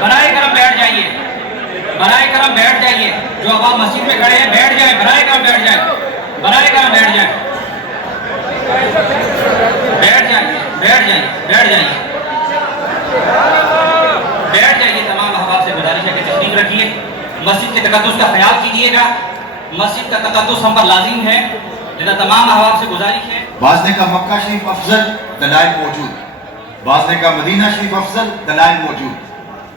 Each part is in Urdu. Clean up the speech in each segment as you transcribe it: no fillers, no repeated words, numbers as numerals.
برائے کرم بیٹھ جائیے، برائے کرم بیٹھ جائیے، جو عوام مسجد میں کھڑے ہیں بیٹھ جائیں، برائے کرم بیٹھ جائیں، برائے کرم بیٹھ جائیں، بیٹھ جائیے، بیٹھ جائیے، بیٹھ جائیے، بیٹھ جائیے۔ تمام احباب سے گزارش ہے کہ تشریف رکھیے، مسجد کے تقدس کا خیال کیجیے گا، مسجد کا تقدس ہم پر لازم ہے، لہذا تمام احباب سے گزارش ہے۔ بعض نے کہا مکہ شریف افضل، دلائل موجود، بعض نے کہا مدینہ شریف افضل، دلائل موجود،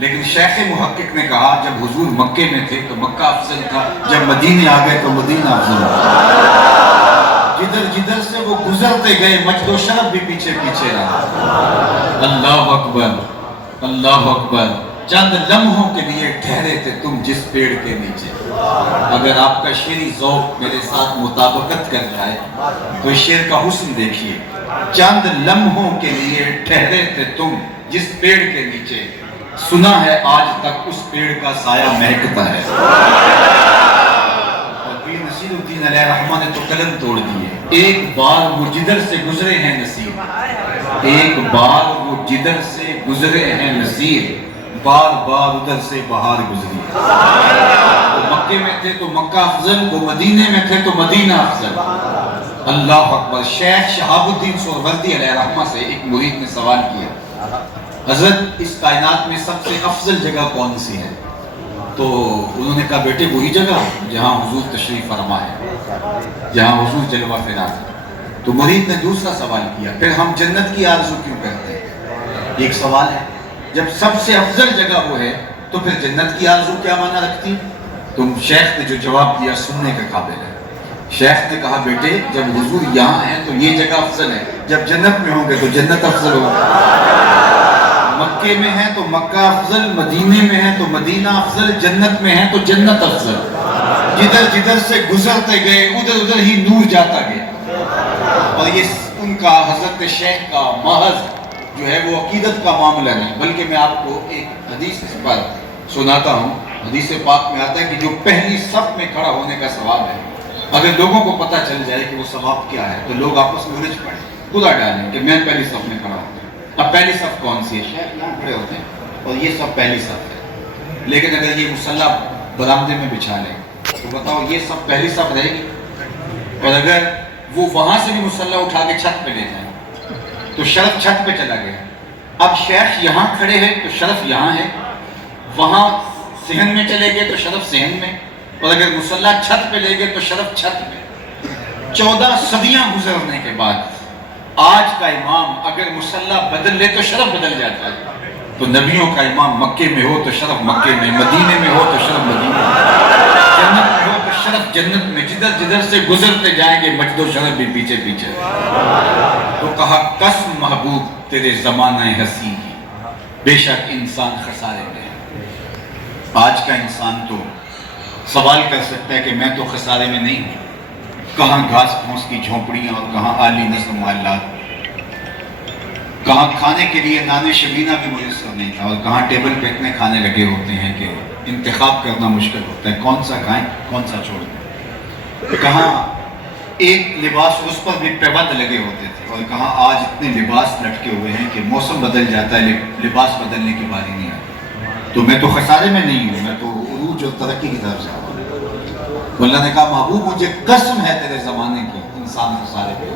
لیکن شیخ محقق نے کہا جب حضور مکے میں تھے تو مکہ افضل تھا، جب مدینے آ گئے تو مدینہ افضل تھا۔ جدھر جدھر سے وہ گزرتے گئے مجد و شرف بھی پیچھے پیچھے رہا۔ اللہ اکبر، اللہ اکبر۔ چند لمحوں کے لیے ٹھہرے تھے تم جس پیڑ کے نیچے۔ اگر آپ کا شعری ذوق میرے ساتھ مطابقت کر جائے تو اس شعر کا حسن دیکھیے۔ چند لمحوں کے لیے ٹھہرے تھے تم جس پیڑ کے نیچے، سنا ہے آج تک اس پیڑ کا سایہ مہکتا ہے۔ اور پیر نصیر الدین علیہ الرحمہ نے تو قلم توڑ دیے۔ ایک بار وہ جدھر سے گزرے ہیں نصیر، ایک بار وہ جدھر سے گزرے ہیں نصیر، بار بار ادھر سے بہار گزری۔ وہ مکے میں تھے تو مکہ افضل، وہ مدینے میں تھے تو مدینہ افضل۔ اللہ اکبر۔ شیخ شہاب الدین سہروردی علیہ الرحمہ سے ایک مرید نے سوال کیا، حضرت اس کائنات میں سب سے افضل جگہ کون سی ہے؟ تو انہوں نے کہا بیٹے وہی جگہ جہاں حضور تشریف فرما ہے، جہاں حضور جلوہ فرا ہے۔ تو مرید نے دوسرا سوال کیا، پھر ہم جنت کی آرزو کیوں کرتے ہیں؟ ایک سوال ہے، جب سب سے افضل جگہ وہ ہے تو پھر جنت کی آرزو کیا معنی رکھتی؟ تو شیخ نے جو جواب دیا سننے کے قابل ہے۔ شیخ نے کہا بیٹے جب حضور یہاں ہیں تو یہ جگہ افضل ہے، جب جنت میں ہوں گے تو جنت افضل ہوگا۔ مکے میں ہیں تو مکہ افضل، مدینے میں ہیں تو مدینہ افضل، جنت میں ہیں تو جنت افضل۔ جدھر جدھر سے گزرتے گئے ادھر ادھر ہی نور جاتا گیا۔ اور یہ ان کا حضرت شیخ کا محض جو ہے وہ عقیدت کا معاملہ نہیں، بلکہ میں آپ کو ایک حدیث پر سناتا ہوں۔ حدیث پاک میں آتا ہے کہ جو پہلی صف میں کھڑا ہونے کا ثواب ہے، اگر لوگوں کو پتہ چل جائے کہ وہ ثواب کیا ہے تو لوگ آپس میں الجھ پڑیں، خدا ڈالیں کہ میں پہلی صف میں کھڑا ہوں۔ اب پہلی صف کون سی ہے؟ شیخ یہاں کھڑے ہوتے ہیں اور یہ سب پہلی صف ہے، لیکن اگر یہ مصلی برآمدے میں بچھا لیں تو بتاؤ یہ سب پہلی صف رہے گی؟ اور اگر وہ وہاں سے بھی مصلی اٹھا کے چھت پہ لے جائیں تو شرف چھت پہ چلا گیا۔ اب شیخ یہاں کھڑے ہیں تو شرف یہاں ہے، وہاں صحن میں چلے گئے تو شرف صحن میں، اور اگر مصلی چھت پہ لے گئے تو شرف چھت پہ۔ 14 صدیاں گزرنے کے بعد آج کا امام اگر مصلی بدل لے تو شرف بدل جاتا ہے۔ تو نبیوں کا امام مکے میں ہو تو شرف مکے میں، مدینے میں ہو تو شرف مدینے میں، جنت میں ہو تو شرف جنت میں، جدھر جدھر سے گزرتے جائیں گے مجد و شرف بھی پیچھے پیچھے۔ تو کہا قسم محبوب تیرے زمانہ ہستی کی، بے شک انسان خسارے میں ہے۔ آج کا انسان تو سوال کر سکتا ہے کہ میں تو خسارے میں نہیں ہوں، کہاں گھاس پھوس کی جھونپڑیاں اور کہاں عالی نسل محلات، کہاں کھانے کے لیے نان شبینہ بھی میسر نہیں تھا، اور کہاں ٹیبل پہ اتنے کھانے لگے ہوتے ہیں کہ انتخاب کرنا مشکل ہوتا ہے کون سا کھائیں کون سا چھوڑ دیں، کہاں ایک لباس اس پر بھی پابند لگے ہوتے تھے، اور کہاں آج اتنے لباس لٹکے ہوئے ہیں کہ موسم بدل جاتا ہے لباس بدلنے کی باری نہیں آتی۔ تو میں تو خسارے میں نہیں ہوں، میں تو عروج اور ترقی کی طرف جا رہا ہوں۔ اللہ نے کہا محبوب مجھے قسم ہے تیرے زمانے کی، انسان خسارے پہ۔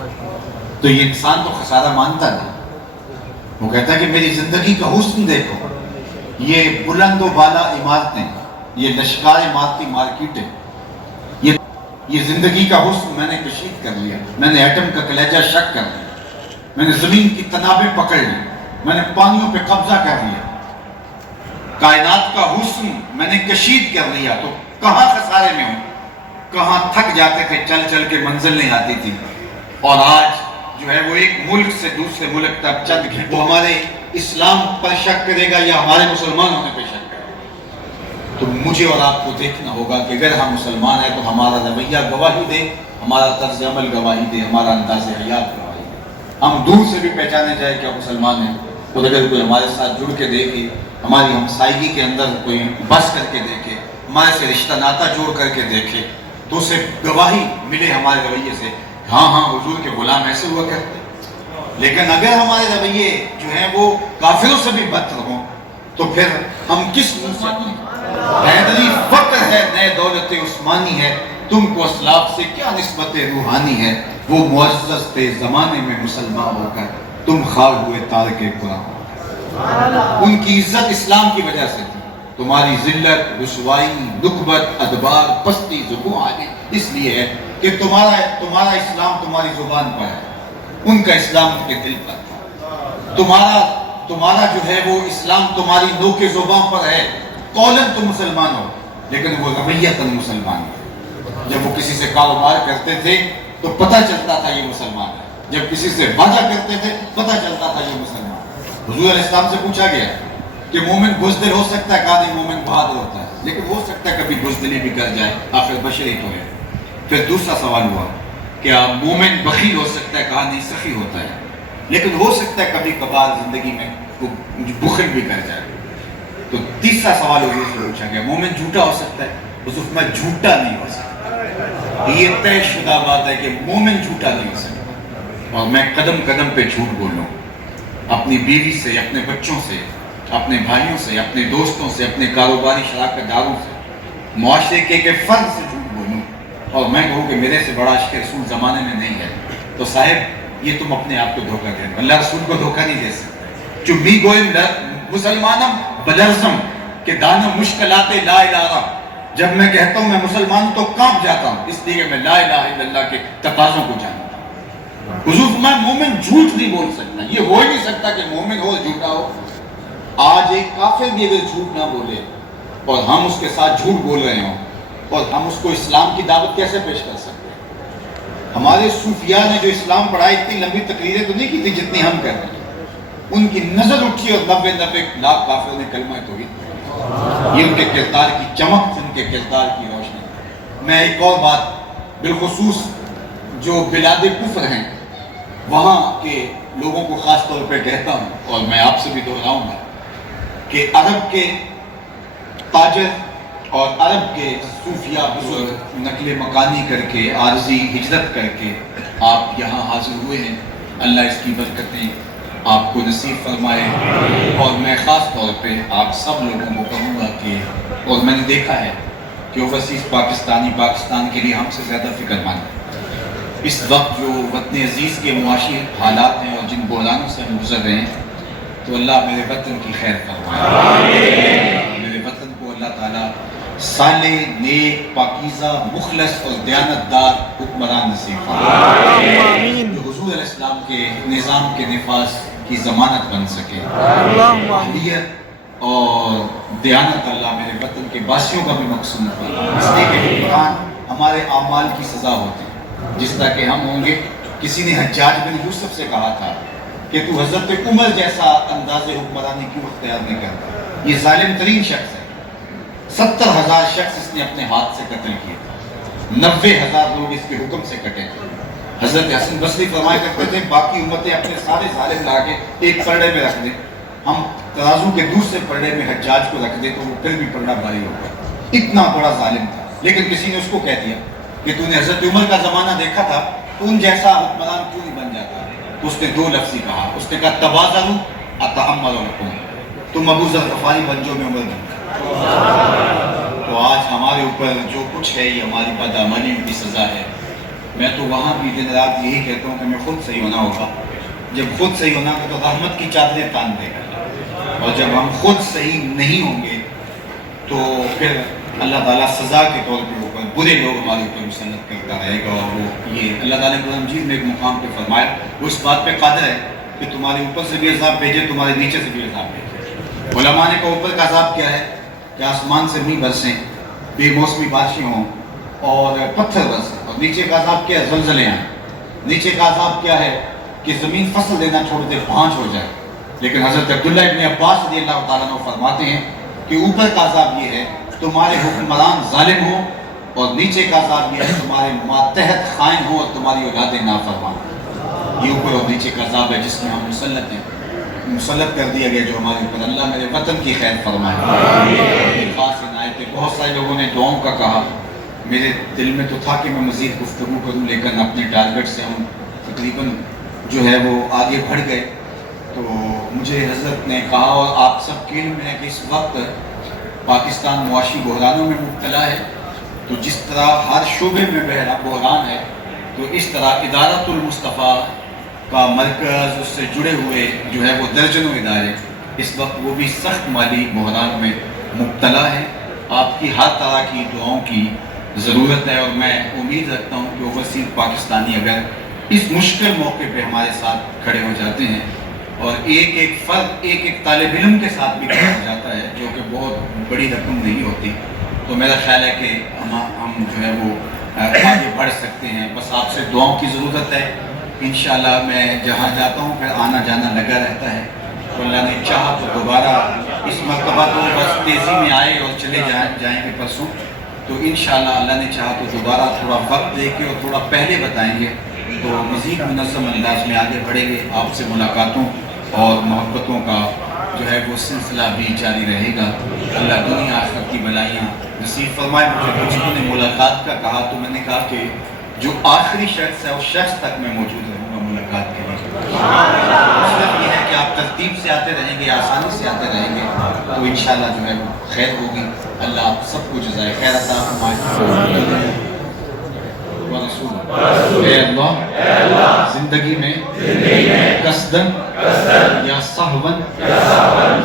تو یہ انسان تو خسارہ مانتا نہیں، وہ کہتا ہے کہ میری زندگی کا حسن دیکھو، یہ بلند و بالا عمارتیں، یہ لشکار عمارتی مارکیٹیں، یہ زندگی کا حسن میں نے کشید کر لیا، میں نے ایٹم کا کلیجہ شک کر لیا، میں نے زمین کی تنابیں پکڑ لی، میں نے پانیوں پہ قبضہ کر لیا، کائنات کا حسن میں نے کشید کر لیا۔ تو کہاں خسارے میں ہوں، کہاں تھک جاتے تھے چل چل کے منزل نہیں آتی تھی، اور آج جو ہے وہ ایک ملک سے دوسرے ملک تک چند گھنٹے وہ ہمارے اسلام پر شک کرے گا یا ہمارے مسلمان ہونے پہ شک کرے گا۔ تو مجھے اور آپ کو دیکھنا ہوگا کہ اگر ہم مسلمان ہیں تو ہمارا رویہ گواہی دے، ہمارا طرز عمل گواہی دے، ہمارا انداز حیات گواہی دے، ہم دور سے بھی پہچانے جائے کہ ہم مسلمان ہیں، اور اگر کوئی ہمارے ساتھ جڑ کے دیکھے، ہماری ہمسائیگی کے اندر کوئی بس کر کے دیکھے، ہمارے سے رشتہ ناتا جوڑ کر کے دیکھے، تو اسے گواہی ملے ہمارے رویے سے، ہاں ہاں حضور کے غلام ایسے ہوا کرتے۔ لیکن اگر ہمارے رویے جو ہیں وہ کافروں سے بھی بدتر ہوں تو پھر ہم کس منہ سے حیدری فقر ہے نئے دولت عثمانی ہے، تم کو اسلاف سے کیا نسبت روحانی ہے، وہ معزز تھے زمانے میں مسلمان ہو کر، تم خار ہوئے تارک قرآن ہو کر۔ ان کی عزت اسلام کی وجہ سے تھی، تمہاری ذلت، رسوائی، نکبت، ادبار، پستی، زبوں آگے اس لیے ہے کہ تمہارا اسلام تمہاری زبان پر ہے، ان کا اسلام ان کے دل پر تھا۔ تمہارا جو ہے وہ اسلام تمہاری نوک زبان پر ہے، قولاً تم مسلمان ہو لیکن وہ رویتاً مسلمان ہو۔ جب وہ کسی سے کاروبار کرتے تھے تو پتہ چلتا تھا یہ مسلمان ہے، جب کسی سے وعدہ کرتے تھے پتہ چلتا تھا یہ مسلمان ہے۔ حضور علیہ السلام سے پوچھا گیا کہ مومن بزدل ہو سکتا ہے؟ کہا نہیں، مومن بہادر ہوتا ہے، لیکن ہو سکتا ہے کبھی بزدلی بھی کر جائے، آخر بشری تو ہے۔ پھر دوسرا سوال ہوا کہ مومن بخیل ہو سکتا ہے؟ کہا نہیں، سخی ہوتا ہے، لیکن ہو سکتا ہے کبھی کبھار زندگی میں وہ بخل بھی کر جائے۔ تو تیسرا سوال حضور سے پوچھا گیا، مومن جھوٹا ہو سکتا ہے؟ حضور میں جھوٹا نہیں ہو سکتا، یہ طے شدہ بات ہے کہ مومن جھوٹا نہیں ہو سکتا۔ اور میں قدم قدم پہ جھوٹ بولوں، اپنی بیوی سے، اپنے بچوں سے، اپنے بھائیوں سے، اپنے دوستوں سے، اپنے کاروباری شراکت داروں سے، معاشرے کے فرد سے جھوٹ بولوں اور میں کہوں کہ میرے سے بڑا عاشق رسول زمانے میں نہیں ہے، تو صاحب یہ تم اپنے آپ کو دھوکہ دے رہے ہو، اللہ رسول کو دھوکہ نہیں دے سکتے۔ جو می گوئم مسلمانم بلرزم کہ دانم مشکلات لا الہ، جب میں کہتا ہوں میں مسلمان ہوں تو کانپ جاتا ہوں، اس لیے میں لا الہ الا اللہ کے تقاضوں کو جانتا ہوں۔ حضور فرمایا مومن جھوٹ نہیں بول سکتا، یہ ہو ہی نہیں سکتا کہ مومن ہو جھوٹا ہو۔ آج ایک کافر بھی اگر جھوٹ نہ بولے اور ہم اس کے ساتھ جھوٹ بول رہے ہوں اور ہم اس کو اسلام کی دعوت کیسے پیش کر سکتے ہیں؟ ہمارے صوفیاء نے جو اسلام پڑھائی اتنی لمبی تقریریں تو نہیں کی تھی جتنی ہم کر رہے ہیں، ان کی نظر اٹھی اور 90 لاکھ کافروں نے کلمہ توحید پڑھا۔ یہ ان کے کردار کی چمک، ان کے کردار کی روشنی۔ میں ایک اور بات بالخصوص جو بلاد کفر ہیں وہاں کے لوگوں کو خاص طور پہ کہتا ہوں اور میں آپ سے بھی دہراؤں گا کہ عرب کے تاجر اور عرب کے صوفیاء بزرگ نقل مکانی کر کے، عارضی ہجرت کر کے آپ یہاں حاضر ہوئے ہیں، اللہ اس کی برکتیں آپ کو نصیب فرمائے۔ اور میں خاص طور پہ آپ سب لوگوں کو کہوں گا کہ، اور میں نے دیکھا ہے کہ اوورسیز پاکستانی پاکستان کے لیے ہم سے زیادہ فکر مند ہیں۔ اس وقت جو وطن عزیز کے معاشی حالات ہیں اور جن بحرانوں سے ہم گزر رہے ہیں، تو اللہ میرے وطن کی خیر فرمائے، میرے وطن کو اللہ تعالیٰ صالح، نیک، پاکیزہ، مخلص اور دیانتدار حکمران نصیب فرمائے، جو حضور علیہ السلام کے نظام کے نفاذ کی ضمانت بن سکے۔ اہلیت اور دیانت اللہ میرے وطن کے باسیوں کا بھی مقصود فرمائے، اس لیے کہ حکمران ہمارے اعمال کی سزا ہوتے ہیں، جس طرح کہ ہم ہوں گے۔ کسی نے حجاج بن یوسف سے کہا تھا کہ تو حضرت عمر جیسا انداز حکمرانی کیوں اختیار نہیں کرتا؟ یہ ظالم ترین شخص ہے، 70,000 شخص اس نے اپنے ہاتھ سے قتل کیے تھے، 90,000 لوگ اس کے حکم سے کٹے تھے۔ حضرت حسن بصری فرمایا کرتے تھے باقی امتیں اپنے سارے ظالم لا کے ایک پلڑے میں رکھ دیں، ہم ترازو کے دوسرے پلڑے میں حجاج کو رکھ دیں تو وہ پھر بھی پلڑا بھاری ہوگا۔ اتنا بڑا ظالم تھا، لیکن کسی نے اس کو کہہ دیا کہ تو نے حضرت عمر کا زمانہ دیکھا تھا، تو ان جیسا حکمران کیوں نہیں بن جاتا؟ تو اس نے 2 لفظ ہی کہا، اس نے کہا تبادلوا اتحمل لکم، تم ابو ذر غفاری بن جو میں عمر بن۔ تو آج ہمارے اوپر جو کچھ ہے یہ ہماری بدعملیوں کی سزا ہے۔ میں تو وہاں بھی دن رات یہی کہتا ہوں کہ ہمیں خود صحیح ہونا ہوگا، جب خود صحیح ہونا ہوگا تو رحمت کی چادریں تان دے گا، اور جب ہم خود صحیح نہیں ہوں گے تو پھر اللہ تعالیٰ سزا کے طور پہ اوپر برے لوگ ہمارے اوپر مسلط کرتا رہے گا۔ اور وہ یہ اللہ تعالیٰ نے قرآن مجید میں ایک مقام پہ فرمایا، وہ اس بات پہ قادر ہے کہ تمہارے اوپر سے بھی عذاب بھیجے، تمہارے نیچے سے بھی عذاب بھیجے۔ علماء نے کہا اوپر کا عذاب کیا ہے کہ آسمان سے میںہ برسیں، بے موسمی بارشیں ہوں اور پتھر برسیں، اور نیچے کا عذاب کیا ہے؟ زلزلے آئیں۔ نیچے کا عذاب کیا ہے کہ زمین فصل دینا چھوڑ دے، بھانج ہو جائے۔ لیکن حضرت عبداللہ ابن عباس رضی اللہ تعالیٰ عنہ فرماتے ہیں کہ اوپر کا عذاب یہ ہے تمہارے حکمران ظالم ہوں، اور نیچے کا عذاب یہ ہے تمہارے ماتحت خائن ہوں اور تمہاری اولادیں نافرمان ہوں۔ یہ اوپر اور نیچے کا عذاب ہے جس میں ہم مسلط ہیں، مسلط کر دیا گیا جو ہمارے اوپر۔ اللہ میرے وطن کی خیر فرمائے۔ خاص عنایت ہے، بہت سارے لوگوں نے دعاؤں کا کہا، میرے دل میں تو تھا کہ میں مزید گفتگو کروں، لیکن اپنے ٹارگٹ سے ہم تقریباً جو ہے وہ آگے بڑھ گئے۔ تو مجھے حضرت نے کہا اور آپ سب کے علم ہے کہ اس وقت پاکستان معاشی بحرانوں میں مبتلا ہے، تو جس طرح ہر شعبے میں بحران ہے، تو اس طرح ادارۃ المصطفیٰ کا مرکز، اس سے جڑے ہوئے جو ہے وہ درجنوں ادارے اس وقت وہ بھی سخت مالی بحران میں مبتلا ہے۔ آپ کی ہر طرح کی دعاؤں کی ضرورت ہے، اور میں امید رکھتا ہوں کہ اوورسیز پاکستانی اگر اس مشکل موقع پہ ہمارے ساتھ کھڑے ہو جاتے ہیں، اور ایک ایک فرد ایک ایک طالب علم کے ساتھ بھی کھڑا ہو جاتا ہے، جو کہ بہت بڑی رقم نہیں ہوتی، تو میرا خیال ہے کہ ہم جو ہے وہ آگے بڑھ سکتے ہیں۔ بس آپ سے دعاؤں کی ضرورت ہے۔ انشاءاللہ میں جہاں جاتا ہوں پھر آنا جانا لگا رہتا ہے، تو اللہ نے چاہا تو دوبارہ اس مرتبہ تو بس تیزی میں آئے اور چلے جائیں گے پرسوں، تو انشاءاللہ اللہ نے چاہا تو دوبارہ تھوڑا وقت دے کے اور تھوڑا پہلے بتائیں گے، تو مزید منظم انداز میں آگے بڑھیں گے۔ آپ سے ملاقاتوں اور محبتوں کا جو ہے وہ سلسلہ بھی جاری رہے گا۔ اللہ دنیا آخرت کی بلائیاں نصیب فرمائے۔ مجھے دوستوں نے ملاقات کا کہا تو میں نے کہا کہ جو آخری شخص ہے اس شخص تک میں موجود رہوں گا ملاقات کے لیے۔ صرف یہ ہے کہ آپ ترتیب سے آتے رہیں گے، آسانی سے آتے رہیں گے، تو انشاءاللہ جو ہے وہ خیر ہوگی۔ اللہ آپ سب کو جزائے خیر عطا فرمائے۔ اے اللہ زندگی میں قصداً یا سہواً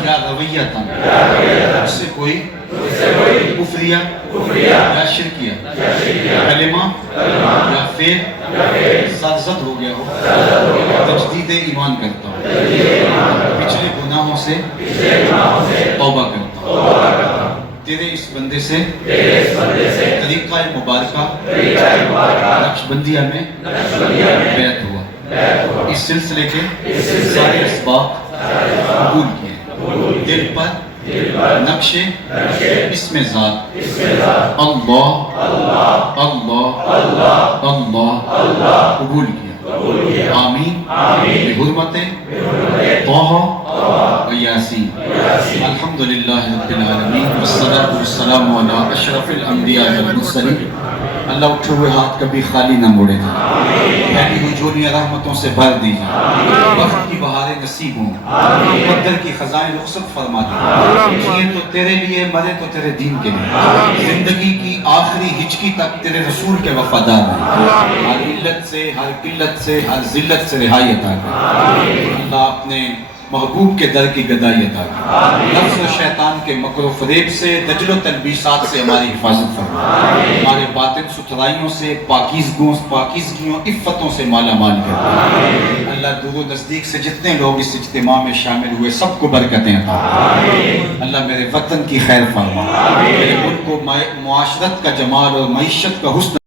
یا رویتاً مجھ سے کوئی کفریہ یا شرکیہ کلمہ یا فعل سرزد ہو گیا ہو، تجدید ایمان کرتا ہوں، پچھلے گناہوں سے توبہ کرتا ہوں، تیرے اس بندے سے طریقہ مبارکہ نقشبندیہ میں بیعت ہوا، اس سلسلے کے سارے اسباب قبول کیے، دل پر نقش اسم ذات اللہ اللہ اللہ قبول کیا، آمین بحرمت طہ و یاسین۔ الحمدللہ رب العالمین والصلاة والسلام علی اشرف الانبیاء والمرسلین۔ اللہ اٹھے ہوئے ہاتھ کبھی خالی نہ موڑے جائیں، پھیلی ہوئی جھولیاں رحمتوں سے بھر دی جائیں، وقت کی بہاریں نصیب ہوں، مقدر کی خزائیں رخصت فرما دیں، جیے تو تیرے لیے مرے تو تیرے دین کے لیے، زندگی کی آخری ہچکی تک تیرے رسول کے وفادار ہیں، ہر علت سے ہر قلت سے ہر ذلت سے رہائی عطا کریں۔ اللہ اپنے محبوب کے در کی گدائی عطا کریں، نفس و شیطان کے مکر و فریب سے دجل و تلبیسات سے ہماری حفاظت فرمائے، ہمارے باطن ستھرائیوں سے پاکیزگیوں عفتوں سے مالا مال کریں۔ اللہ دور و نزدیک سے جتنے لوگ اس اجتماع میں شامل ہوئے سب کو برکتیں عطا فرمائے۔ اللہ میرے وطن کی خیر فرما، میرے ملک کو معاشرت کا جمال اور معیشت کا حسن